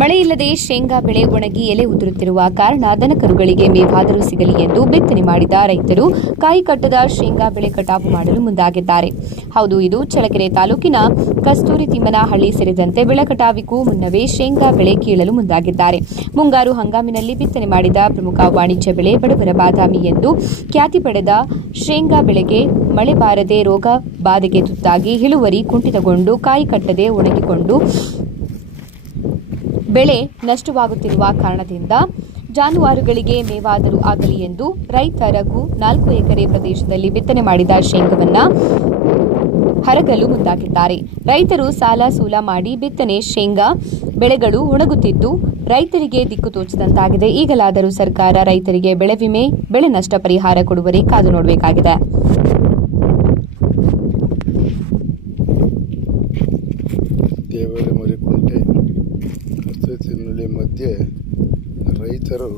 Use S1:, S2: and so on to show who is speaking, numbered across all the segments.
S1: ಮಳೆ ಇಲ್ಲದೆ ಶೇಂಗಾ ಬೆಳೆ ಒಣಗಿ ಎಲೆ ಉದುರುತ್ತಿರುವ ಕಾರಣ ದನಕರುಗಳಿಗೆ ಮೇವಾದರೂ ಸಿಗಲಿ ಎಂದು ಬಿತ್ತನೆ ಮಾಡಿದ ರೈತರು ಕಾಯಿ ಕಟ್ಟದ ಶೇಂಗಾ ಬೆಳೆ ಕಟಾವು ಮಾಡಲು ಮುಂದಾಗಿದ್ದಾರೆ. ಹೌದು, ಇದು ಚಳಕೆರೆ ತಾಲೂಕಿನ ಕಸ್ತೂರಿ ತಿಮ್ಮನಹಳ್ಳಿ ಸೇರಿದಂತೆ ಬೆಳೆ ಕಟಾವಿಗೂ ಮುನ್ನವೇ ಶೇಂಗಾ ಬೆಳೆ ಕೀಳಲು ಮುಂದಾಗಿದ್ದಾರೆ. ಮುಂಗಾರು ಹಂಗಾಮಿನಲ್ಲಿ ಬಿತ್ತನೆ ಮಾಡಿದ ಪ್ರಮುಖ ವಾಣಿಜ್ಯ ಬೆಳೆ ಬಡವರ ಬಾದಾಮಿ ಎಂದು ಖ್ಯಾತಿ ಪಡೆದ ಶೇಂಗಾ ಬೆಳೆಗೆ ಮಳೆ ಬಾರದೆ ರೋಗ ಬಾಧೆಗೆ ತುತ್ತಾಗಿ ಇಳುವರಿ ಕುಂಠಿತಗೊಂಡು ಕಾಯಿ ಕಟ್ಟದೆ ಒಣಗಿಕೊಂಡು ಬೆಳೆ ನಷ್ಟವಾಗುತ್ತಿರುವ ಕಾರಣದಿಂದ ಜಾನುವಾರುಗಳಿಗೆ ಮೇವಾದರೂ ಆಗಲಿ ಎಂದು ರೈತ ರಘು ನಾಲ್ಕು ಎಕರೆ ಪ್ರದೇಶದಲ್ಲಿ ಬಿತ್ತನೆ ಮಾಡಿದ ಶೇಂಗವನ್ನ ಹರಗಲು ಮುಂದಾಗಿದ್ದಾರೆ. ರೈತರು ಸಾಲ ಸೂಲ ಮಾಡಿ ಬಿತ್ತನೆ ಶೇಂಗಾ ಬೆಳೆಗಳು ಒಣಗುತ್ತಿದ್ದು ರೈತರಿಗೆ ದಿಕ್ಕು ತೋಚದಂತಾಗಿದೆ. ಈಗಲಾದರೂ ಸರ್ಕಾರ ರೈತರಿಗೆ ಬೆಳೆ ವಿಮೆ, ಬೆಳೆ ನಷ್ಟ ಪರಿಹಾರ ಕೊಡುವರೆ ಕಾದು ನೋಡಬೇಕಾಗಿದೆ.
S2: ಕಸ್ತೂರಿನಲ್ಲಿ ಮಧ್ಯೆ ರೈತರು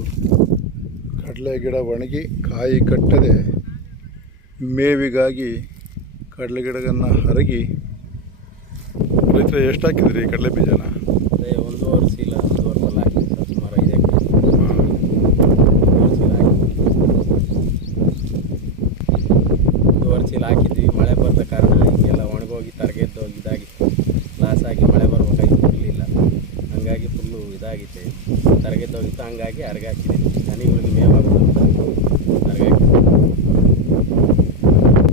S2: ಕಡಲೆ ಗಿಡ ಒಣಗಿ ಕಾಯಿ ಕಟ್ಟದೆ ಮೇವಿಗಾಗಿ ಕಡಲೆ ಗಿಡಗಳನ್ನು ಹರಗಿ ರೈತರು ಎಷ್ಟು ಹಾಕಿದ್ರಿ ಕಡಲೆ ಬೀಜನ?
S3: ಇಲ್ಲ ಹಾಕಿದ್ವಿ. ಮಳೆ ಬರದ ಕಾರಣ ಹಿಂಗೆಲ್ಲ ಒಣಗೋಗಿ ತರಗೆದ್ದು ಇದಾಗಿ ಲಾಸ್ ಆಗಿ ಮಳೆ ತರಗೆದ್ದೋಗಿತ್ತು ಹಂಗಾಗಿ ಅರ್ಗ ಹಾಕಿದ್ದೀನಿ ದನಿಗಳಿಗೆ ಮೇವಾಗೋದು ಅರಗ ಹಾಕಿದ್ವಿ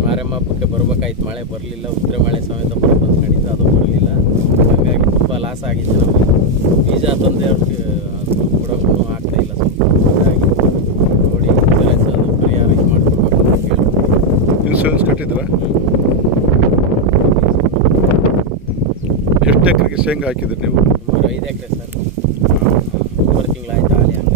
S3: ಮಾರಮ್ಮ ಹಬ್ಬಕ್ಕೆ ಬರ್ಬೇಕಾಯ್ತು. ಮಳೆ ಬರಲಿಲ್ಲ ಉತ್ತರ ಮಳೆ ಸಮೇತ ಬರ್ಬೋದು ಅಂದ್ಕೊಂಡಿದ್ದು ಅದು ಬರಲಿಲ್ಲ. ಹಾಗಾಗಿ ತುಂಬ ಲಾಸ್ ಆಗಿದೆ ನಮಗೆ. ಬೀಜ ತಂದೆ ಅದು ಕೊಡೋಕ್ಕೂ ಆಗ್ತಾ ಇಲ್ಲ ಸ್ವಲ್ಪ. ಹಾಗಾಗಿ ನೋಡಿ ಇನ್ಸೂರೆನ್ಸ್ ಅದು ಪರಿಹಾರ ಇದು ಮಾಡಿಕೊಡ್ಬೇಕು ಅಂತ ಕೇಳ್ತೀವಿ
S2: ಇನ್ಸೂರೆನ್ಸ್ ಕಟ್ಟಿದ್ರ ಎಷ್ಟು ಎಕರೆಗೆ ಶೇಂಗಾ ಹಾಕಿದ್ರಿ ನೀವು?
S3: ಸುಮಾರು ಐದು acre sir. working like that.